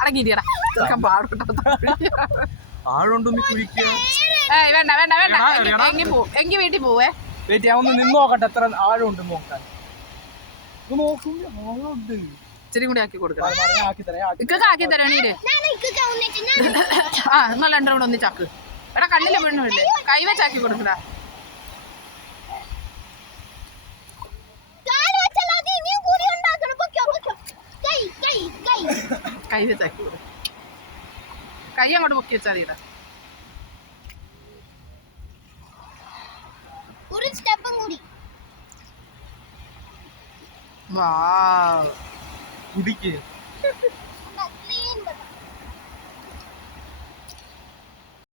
അടങ്ങിയിരിക്കടാ ആഴൊണ്ടൊന്ന് കുഴിക്കുക. വേണ്ട വേണ്ട വേണ്ട എങ്കി വീട്ടിൽ പോവേ. ഒന്ന് നിന്ന് നോക്കട്ടെ എത്ര ആഴമുണ്ട് നോക്കാൻ. ആഴമുണ്ട്. ഇച്ചിരി കൂടി ആക്കി കൊടുക്കണം. ഇക്കൊക്കെ ആക്കി തരണീര്. ആ എന്നാൽ രണ്ടും കൂടെ ഒന്നിച്ചാക്ക്. എടാ കണ്ണില് പെണ്ണുമില്ലേ, കൈ വെച്ചാക്കി കൊടുക്കടാ. കൈ വെച്ചാക്കി കൊടു. കൈ അങ്ങോട്ട് പൊക്കി വെച്ചാൽ മതിടാ. വാവ് കുടിക്ക്.